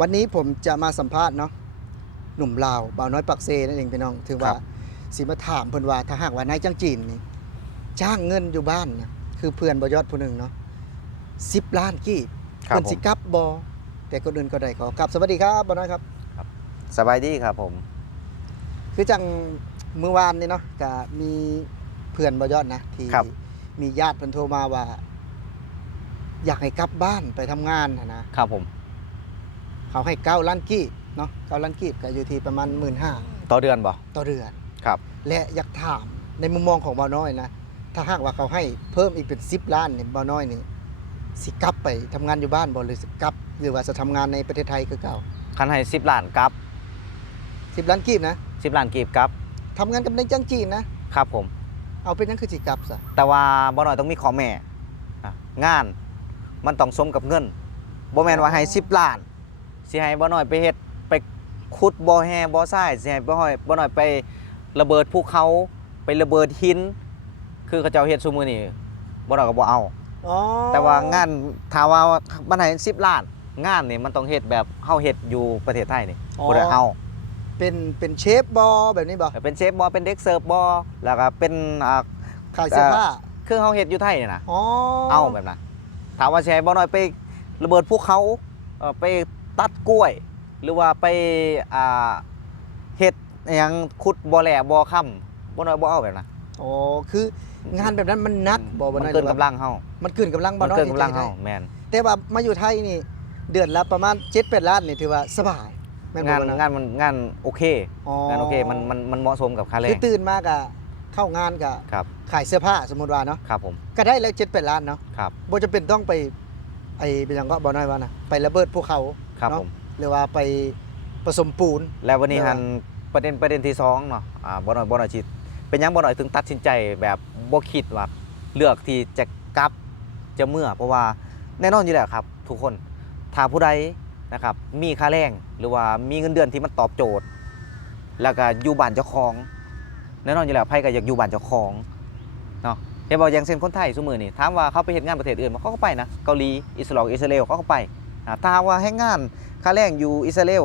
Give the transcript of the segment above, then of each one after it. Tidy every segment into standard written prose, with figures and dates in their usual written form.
วันนี้ผมจะมาสัมภาษณ์เนาะหนุ่มลาวบ่าวน้อยปักเซนั่นเองพี่น้องถือว่าสิมาถามเพิ่นว่าถ้าหากว่านายจ้างจีนนี่จ้างเงินอยู่บ้านนะคือเพื่อนบ่ยอดผู้หนึ่งเนาะ10 ล้านกีบ ครับ เพิ่นสิกลับบ่แต่คนอื่นก็ได้ขอกลับสวัสดีครับบ่าวน้อยครับ สบายดีครับผม คือจังมื้อวานนี่เนาะก็มีเพื่อนบ่ยอดนะที่มีญาติเพิ่นโทรมาว่า อยากให้กลับบ้านไปทำงานนะครับ ผม เขาให้9 ล้านกีบเนาะ9 ล้านกีบก็อยู่ที่ประมาณ 15,000 ต่อเดือนบ่ ต่อเดือน ครับ และอยากถามในมุมมองของบ่าวน้อยนะถ้าหากว่าเขาให้เพิ่มอีกเป็น10 ล้านนี่บ่าวน้อยนี่สิกลับไปทำงานอยู่บ้านบ่หรือสิกลับ หรือว่าจะทำงานในประเทศไทยคือเก่า คันให้10 ล้านกลับ 10 ล้านกีบนะ 10 ล้านกีบกลับ ทำงานกับนายจ้างจีนนะครับ ผม เอาเป็นหยังคือสิกลับซะ แต่ว่าบ่น้อยต้องมีข้อแม่งานมันต้องสมกับเงินบ่แม่นว่าให้10 ล้านสิให้บ่น้อยไปเฮ็ดไปขุดบ่อแห่บ่อทรายสิให้บ่น้อยไประเบิดภูเขาไประเบิดหิน คือเขาเจ้าเฮ็ดซุมื้อนี้บ่น้อยก็บ่เอา อ๋อ แต่ว่างานถ้าว่ามันให้10 ล้านงานนี่มันต้องเฮ็ดแบบเฮาเฮ็ดอยู่ประเทศไทยนี่บ่ได้เอา เป็นเชฟบอแบบนี้บ่ เป็นเชฟบ่เป็นเด็กเสิร์ฟบ่แล้วก็เป็นขายเสื้อผ้า คือเฮาเฮ็ดอยู่ไทยนี่นะ อ๋อ เอาแบบนั้นถามว่าสิให้บ่น้อยไประเบิดภูเขาไปตัดกล้วย หรือว่าไปเฮ็ดอิหยังขุดบ่อแหล่บ่อค่ำบ่น้อยบ่เอาแบบนั้น อ๋อคืองานแบบนั้นมันหนักบ่บ่ มัน น้อย เกินกำลังเฮา มันเกินกำลังบ่ มัน น้อย เกินกำลังเฮาแม่น แต่ว่ามาอยู่ไทยนี่เดือนละประมาณ 7-8 ล้านนี่ถือว่าสบายแม่นบ่ งาน บ่น้อย งานโอเค อ๋อง านโอเคมันเหมาะสมกับค่าแร คือง ตื่นมาก็เข้างานก็ ครับ ขายเสื้อผ้าสมมุติว่าเนาะ ครับผม ก็ได้แล้ว7-8 ล้านเนาะ ครับ บ่จำเป็นต้องไปเป็นหยังก็บ่น้อยว่านะไประเบิดภูเขา ครับ เนาะ ผม หรือว่าไปผสมปูน แล้ววันนี้ เดี๋ยว หันประเด็นที่สองเนาะบ่น้อยชิดเป็นหยังบ่น้อยถึงตัดสินใจแบบบ่คิดว่าเลือกที่จะกลับจะเมื่อเพราะว่าแน่นอนอยู่แล้วครับ ทุกคนถ้าผู้ใดนะครับมีค่าแรงหรือว่ามีเงินเดือนที่มันตอบโจทย์ แล้วก็อยู่บ้านเจ้าของแน่นอนอยู่แล้วไผก็อยากอยู่บ้านเจ้าของเนาะเห็นบ่อย่างเช่นคนไทยซุมื้อนี่ถามว่าเขาไปเฮ็ดงานประเทศอื่นเขาก็ไปนะเกาหลีอิสราเอลเขาก็ไปถ้าว่าให้งานค่าแรงอยู่อิสราเอล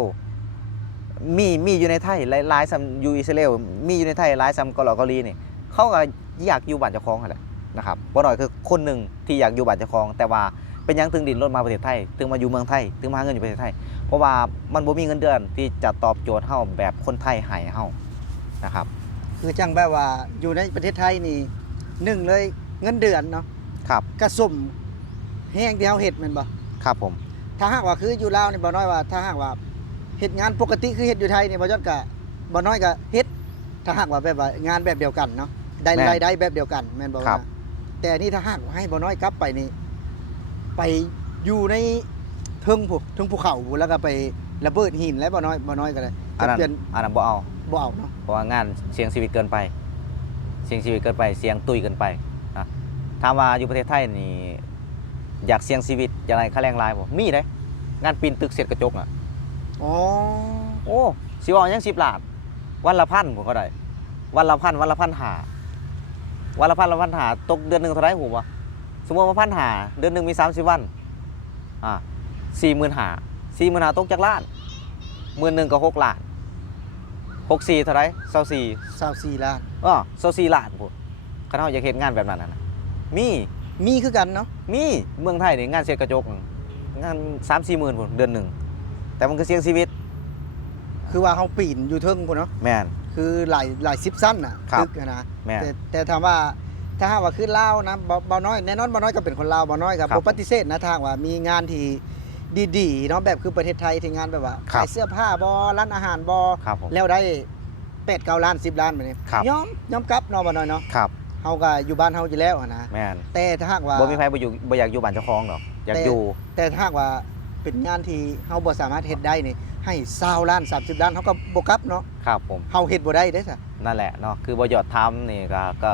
มีอยู่ในไทยหลายซ้ำอยู่อิสราเอลมีอยู่ในไทยหลายซ้ำเกาหลีนี่เขาก็อยากอยู่บ้านเจ้าของนั่นแหละนะครับบ่น้อยคือคนหนึ่งที่อยากอยู่บ้านเจ้าของแต่ว่าเป็นหยังถึงดินรถมาประเทศไทยถึงมาอยู่เมืองไทยถึงมาหาเงินอยู่ประเทศไทยเพราะว่ามันบ่มีเงินเดือนที่จะตอบโจทย์เฮาแบบคนไทยให้เฮานะครับ คือจังแบบว่าอยู่ในประเทศไทยนี่หนึ่งเลยเงินเดือนเนาะ ครับ กระสมแห้งที่เฮาเฮ็ดแม่นบ่ ครับผม ถ้าหากว่าคืออยู่ลาวนี่บ่น้อยว่าถ้าหากว่าเฮ็ดงานปกติคือเฮ็ดอยู่ไทยนี่บ่ยอดก็บ่น้อยก็เฮ็ดถ้าหากว่าแบบว่างานแบบเดียวกันเนาะได้รายได้แบบเดียวกันแม่นบ่ว่าแต่นี่ถ้าหากให้บ่น้อยกลับไปนี่ไปอยู่ในเทิงภูเขาแล้วก็ไประเบิดหินแล้วบ่น้อยก็ได้ อันนั้น เปลี่ยน บ่เอา บ่เอาเนาะ เพราะว่างานเสี่ยงชีวิตเกินไปเสี่ยงชีวิตเกินไปเสี่ยงตุยเกินไปนะถามว่าอยู่ประเทศไทยนี่อยากเสี่ยงชีวิตอยากอะไรค่าแรงรายบ่มีเด้งานปีนตึกเสร็จกระจกน่ะ อ๋อ โอ้สิว่ายัง10 ล้านวันละพันผมก็ได้วันละพันวันละพันหาวันละพันละพันหาตกเดือนหนึงเท่าไหร่หูบ่สมมุติว่าพันหาเดือนหนึงมี30วัน45,000ตกจากล้าน10,000ก็6 ล้าน64เท่าไหร่24 24ล้าน 24 ล้านพุ่นคันเฮาอยากเฮ็ดงานแบบนั้นน่ะมี คือกันเนาะ มีเมืองไทยนี่งานเสร็จกระจกงาน 3-4 หมื่นพุ่นเดือนหนึงแต่มันก็เสี่ยงชีวิต คือว่าเฮาปีนอยู่เทิงพุ่นเนาะ แม่น คือหลาย10สั้นน่ะ ครับ ตึกอะนะ แม่น แต่ถามว่าถ้าหากว่าคือลาวนะบ่น้อยแน่นอนบ่น้อยก็เป็นคนลาวบ่น้อยครับ ครับ บ่ปฏิเสธนะทางว่ามีงานที่ดีๆเนาะแบบคือประเทศไทยที่งานแบบว่า ครับ ขายเสื้อผ้าบ่ร้านอาหารบ่ ครับผม แล้วได้8-9 ล้าน10 ล้านแบบนี้ ครับ ยอมกลับเนาะบ่น้อยเนาะ ครับ เฮาก็อยู่บ้านเฮาอยู่แล้วอะนะ แม่น แต่ถ้าหากว่า บ่มีไผบ่อยากอยู่บ้านเจ้าของหรอกอยากอยู่ แต่ถ้าหากว่าเป็นงานที่เฮาบ่สามารถเฮ็ดได้นี่ให้20ล้าน30ล้านเฮาก็บ่กลับเนาะ ครับผม เฮาเฮ็ดบ่ได้เด้ซะ นั่นแหละเนาะคือบ่ยอดทำนี่ก็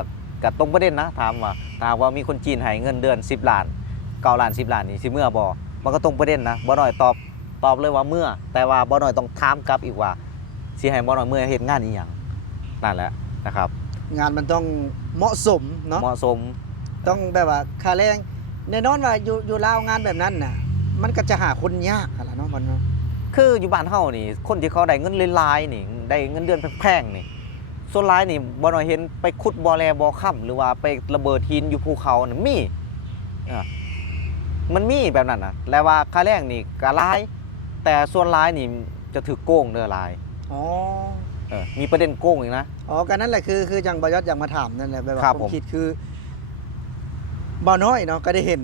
ตรงประเด็นนะถามว่าถ้าหากว่ามีคนจีนให้เงินเดือน10 ล้าน9 ล้าน10 ล้านนี่สิเมื่อบ่มันก็ตรงประเด็นนะบ่น้อยตอบเลยว่าเมื่อแต่ว่าบ่น้อยต้องถามกลับอีกว่าสิให้บ่น้อยเมื่อเฮ็ดงานอีหยังนั่นแหละนะครับ งานมันต้องเหมาะสมเนาะ เหมาะสม ต้องแบบว่าค่าแรงแน่นอนว่าอยู่ลาวงานแบบนั้นน่ะมันก็จะหาคนยากอะล่ะเนาะมันเนาะ คืออยู่บ้านเฮานี่คนที่เขาได้เงินหลายๆนี่ได้เงินเดือนแพงๆนี่ส่วนหลายนี่บ่น้อยเห็นไปขุดบ่อแลบ่อค่ำหรือว่าไประเบิดหินอยู่ภูเขาน่ะมีเออมันมีแบบนั้นน่ะแล้วว่าค่าแรงนี่ก็หลายแต่ส่วนหลายนี่จะถูกโกงเด้อหลาย อ๋อ มีประเด็นโกงอีกนะ อ๋อกันนั่นแหละคือจังบอยอดอยากมาถามนั่นแหละแบบว่า ครับ ผ ผม มคิดคือบ่น้อยเนาะก็ได้เห็น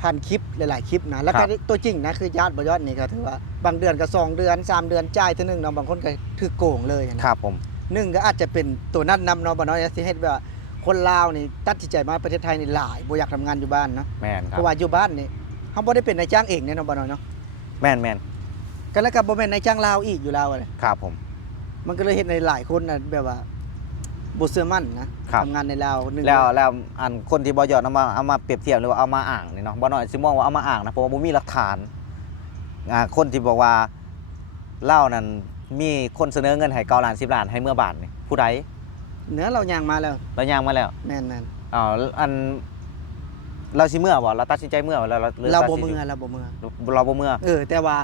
ผ่านคลิปหลายๆคลิปนะแล้วก็ตัวจริงนะคือญาติบอยอดนี่ก็ถือว่าบางเดือนก็2 เดือน 3 เดือนจ่ายเท่านึงเนาะบางคนก็ถือโกงเลยนะครับ ผม หนึ่งก็อาจจะเป็นตัวนั้นนำเนาะบ่น้อยที่เฮ็ดว่าคนลาวนี่ตัดสินใจมาประเทศไทยนี่หลายบ่อยากทำงานอยู่บ้านเนาะ แม่นค เพ รับ ราะว่าอยู่บ้านนี่เฮาบ่ได้เป็นนายจ้างเองเนี่ยเนาะบ่น้อยเนาะ แม่นแม่น ก็แล้วก็บ่แม่นนายจ้างลาวอีกอยู่ลาวอะเลย ครับผม มันก็เลยเฮ็ดในหลายคนน่ะแบบว่าบ่เชื่อมั่นนะครับ ทำงานในลาวหนึ่ง แล้วอันคนที่บ่ยอดเอามาเปรียบเทียบหรือว่าเอามาอ้างนี่เนาะบ่น้อยสิมองว่าเอามาอ้างนะเพราะว่าบ่มีหลักฐานคนที่บอกว่าเล่านั้นมีคนเสนอเงินให้9ล้าน10ล้านให้เมื่อบาทนี่ผู้ใด เหนือเราย่างมาแล้ว เราย่างมาแล้ว แม่น อ้าวอันเราสิเมื่อบ่เราตัดสินใจเมื่อบ่หรือ ๆเราบ่ ตัดสิน มือเราบ่มือ เราบ่เมื่อ แต่ว่า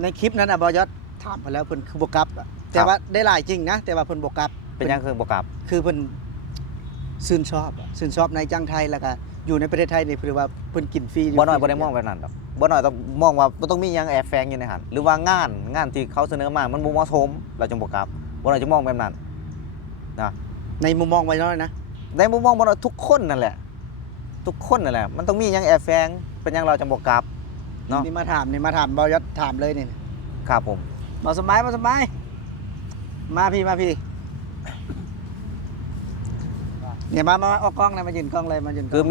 ในคลิปนั้นน่ะบ่ยอดถามไปแล้วเพิ่นคือบ่กลับอะแต่ว่าได้หลายจริงนะ แต่ว่าเพิ่นบ่กลับ เป็นหยังคือบ่กลับ คือเพิ่นชื่นชอบนายจ้างไทยแล้วก็อยู่ในประเทศไทยนี่คือว่าเพิ่นกินฟรี บ่น้อยบ่ได้มองแบบนั้นดอกบ่น้อยต้องมองว่าบ่ต้องมีหยังแอบแฝงอยู่ในหันหรือว่างานที่เขาเสนอมามันบ่เหมาะสมเราจึงบ่กลับบ่น้อยจะมองแบบนั้นนะ ในมุมมองบ่น้อยนะ ในมุมมองบ่น้อยทุกคนนั่นแหละทุกคนนั่นแหละมันต้องมีหยังแอบแฝงเป็นหยังเราจึงบ่กลับเนาะ นี่มาถามบ่ยอดถามเลยนี่ ครับผม บ่สบายมาพี่เนี่ยมาออกกล้องเลยมายืนกล้องเลยมายืนกล้อง คือ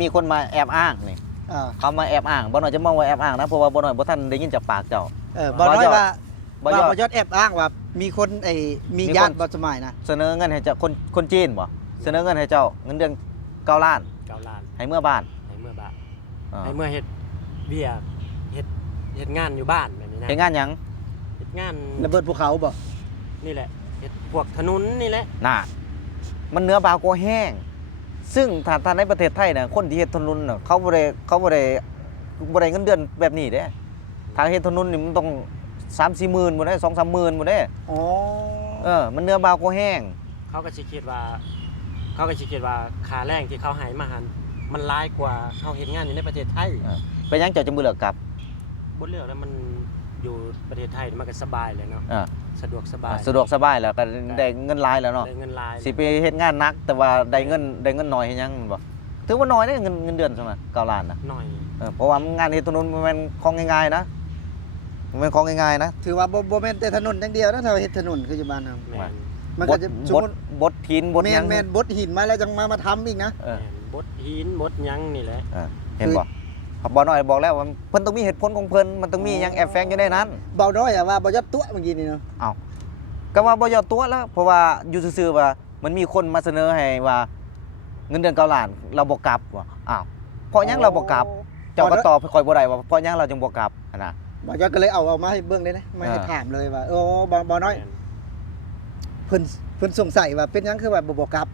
มีคนมาแอบอ้างนี่ เออ เขามาแอบอ้างบ่น้อยจะมองว่าแอบอ้างนะเพราะว่าบ่น้อยบ่ทันได้ยินจากปากเจ้า บ่น้อยว่า บ่ยอด บ่ยอดแอบอ้างว่ามีคนมีญาติบ่สมัยนะ เสนอเงินให้เจ้าคนจีนบ่เสนอเงินให้เจ้าเงินเดือน9ล้าน 9 ล้าน ให้เมื่อบ้าน ให้เมื่อบาท อ่า ให้เมื่อเฮ็ดเวียกเฮ็ดงานอยู่บ้านแบบนี้นะ เฮ็ดงานหยัง เฮ็ดงาน ระเบิดภูเขาบ่ นี่แหละเฮ็ดพวกถนนนี่แหละ น่ะมันเนื้อบางกว่าแห้ง ซึ่งถ้าในประเทศไทยน่ะคนที่เฮ็ดถนนน่ะเขาบ่ได้เงินเดือนแบบนี้เด้ถ้าเฮ็ดถนนนี่มันต้อง 3-4 หมื่นบ่ได้ 2-3 หมื่นบ่ได้ อ๋อ มันเนื้อบางกว่าแห้ง เขาก็สิคิดว่าค่าแรงที่เขาให้มาหันมันหลายกว่าเขาเฮ็ดงานอยู่ในประเทศไทย เป็นหยังเจ้าจะบ่เลือกกลับ บ่เลือกแล้วมันอยู่ประเทศไทยมันก็สบายเลยเนาะ อ่า สะดวกสบาย สะดวกสบายแล้วก็ได้เงินหลายแล้วเนาะ ได้เงินหลาย สิไปเฮ็ดงานหนัก แต่ว่าได้เงินน้อยเฮ็ดหยังบ่ถือว่าน้อยเด้เงินเดือนซั่นน่ะ9ล้านน่ะ หน่อย เพราะว่างานเฮ็ดถนนมันแม่นของง่ายๆนะมันเป็นของง่ายๆนะ ถือว่าบ่แม่นแต่ถนนอย่างเดียวนะถ้าเฮ็ดถนนคืออยู่บ้านเฮา แม่น มัน บ ก็ ด จะสม บ มุ ด ติ บดหินบดหยัง แม่นบดหินมาแล้วจังมาทำอีกนะ เออ แม่นบดหินบดหยังนี่แหละ เห็นบ่บ่น้อยบอกแล้วว่าเพิ่นต้องมีเหตุผลของเพิ่นมันต้องมีหยังแอบแฝงอยู่ในนั้น เบาน้อยอะว่าบ่ยอดตัวเมื่อกี้นี่เนาะ ก็ว่าบ่ยอดตัวแล้ว เพราะว่าอยู่ซื่อๆว่ามันมีคนมาเสนอให้ว่าเงินเดือน9ล้านเราบ่กลับว่ะอ้าวเพราะหยังเราบ่กลับเจ้าก็ตอบค่อยบ่ได้ว่าเพราะหยังเราจึงบ่กลับนะ บ่ยอดก็เลยเอามาให้เบิ่งเลยนะมาให้ถามเลยว่าบ่น้อย แม่น เพิ่นสงสัยว่าเป็นหยังคือว่าบ่กลับ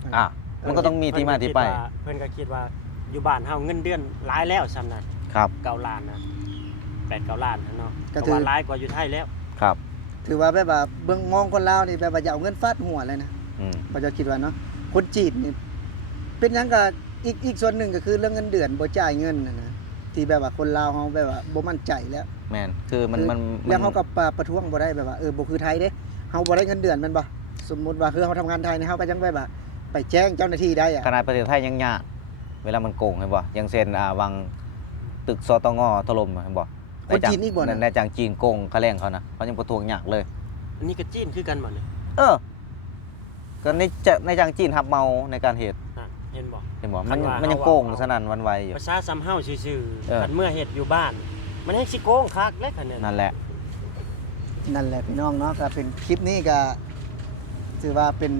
มันก็ต้องมีที่มาที่ไป เพิ่นก็คิดว่าอยู่บ้านเฮาเงินเดือนหลายแล้วซ้ำนั่น ครับ 9 ล้านนะ8-9 ล้านนะเนาะ ก็ ก็ ถือ ว่าหลายกว่าอยู่ไทยแล้ว ครับ ถือว่าแบบว่าเบิ่งมองคนลาวนี่แบบว่าอย่าเอาเงินฟาดหัวเลยนะ อืม บ่ยอดคิดว่าเนาะคนจีนนี่เป็นหยังก็อีกส่วนหนึ่งก็คือเรื่องเงินเดือนบ่จ่ายเงินนะที่แบบว่าคนลาวเฮาแบบว่าบ่มั่นใจแล้ว แม่นคือมัน แล้วเขาก็ประท้วงบ่ได้แบบว่าบ่คือไทยเด้เฮาบ่ได้เงินเดือนแม่นบ่สมมุติว่าคือเฮาทำงานไทยนี่เฮาก็ยังแบบว่าไปแจ้งเจ้าหน้าที่ได้อะ ขนาดประเทศไทยยังยากเวลามันโกงเห็นบ่อย่างเช่นวังตึกสตงถล่มเห็นบ่ คนจีนอีกบ่นะ ในจางจีนโกงค่าแรงเขานะเขายังประท้วงยากเลย อันนี้ก็จีนคือกันบ่เนี่ย ก็ในจางจีนหับเมาในการเหตุ น่ะเห็นบ่ เห็นบ่ คันว่า มันยัง เอา โกง เอา สนั่นหวันไหวอยู่ ภาษาซ้ำเฮาซื่อ เออ ๆคันเมื่อเฮ็ดอยู่บ้าน มันยังสิโกงคักเลยคันเนี่ย นั่นแหละ นั่นแหละพี่น้องเนาะก็เป็นคลิปนี้ก็ถือว่าเป็น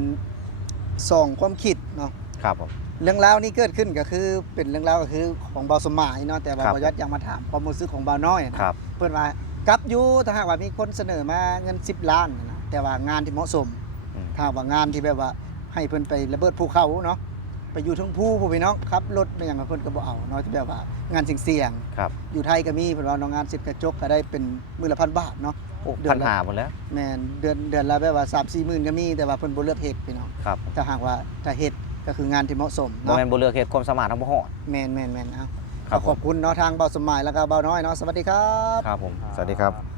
ส่องความคิดเนาะ ครับผม เรื่องราวนี้เกิดขึ้นก็คือเป็นเรื่องราวก็คือของเบาสมหมายเนาะแต่ว่า ครับ บ่ยอดยังมาถามความรู้สึกของเบาน้อยนะครับ เพิ่นว่ากลับอยู่ถ้าหากว่ามีคนเสนอมาเงิน10 ล้านนะแต่ว่างานที่เหมาะสม อืม ถ้าว่างานที่แบบว่าให้เพิ่นไประเบิดภูเขาเนาะไป ไปอยู่ทั้งผู้พี่น้องขับรถไปอย่างเพิ่นก็บ่เอาเนาะจะแบบว่างานเสี่ยง ครับ ๆอยู่ไทยก็มีเพิ่นว่าเนาะงานเสร็จกระจกก็ได้เป็นมื้อละ1,000 บาทเนาะ โอ้ เดือนละ 1,500หมดแล้ว แม่นเดือนละแบบว่า 3-4 หมื่นก็มีแต่ว่าเพิ่นบ่เลือกเฮ็ดพี่น้อง ครับ ถ้าหากว่าถ้าเฮ็ดก็คืองานที่เหมาะสม บ่ เนาะ แม่นบ่เลือกเฮ็ดความสามารถทั้งบ่ฮอด แม่นๆๆเอา ครับผม ขอบคุณเนาะทางเบาสมหมายแล้วก็เบาน้อยเนาะสวัสดีครับ ครับผม สวัสดีครับ